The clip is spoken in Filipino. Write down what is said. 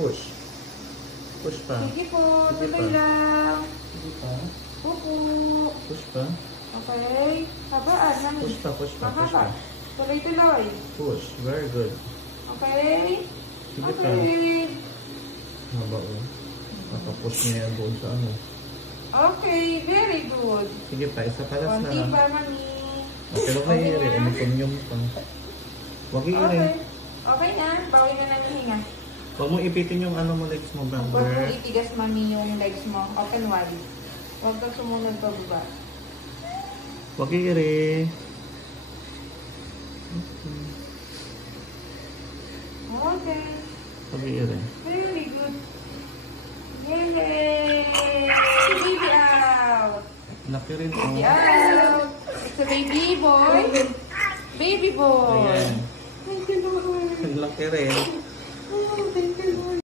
Push. Push pa. Sige po, Sige tuloy pa. lang. Sige pa. Opo. Push pa. Okay. Habaan, mami. Push pa, push pa, push Mahaba. pa. Tuloy-tuloy. Push. Very good. Okay. Sige pa. Okay. Haba oh. Nakapush niya yan doon sa ano. Okay, very good. Sige pa, isa pa last na Konti lang. pa, mami. Pero may iri, umikumyong pa. Huwag Okay. i-iri. Okay na. Bawi na ng hinga. Huwag mo ipitin yung ano mo legs mo, Huwag mo brother. itigas, mami, yung legs mo. Open wide. Huwag kang sumunod pa baba. Huwag i-iri. Okay. Huwag i-iri. Very good. Yay! Baby out! Laki rin Baby oh. out! It's a baby boy. Baby boy. Ayan. Thank you, Lord. Laki rin. Oh, thank you, Lord.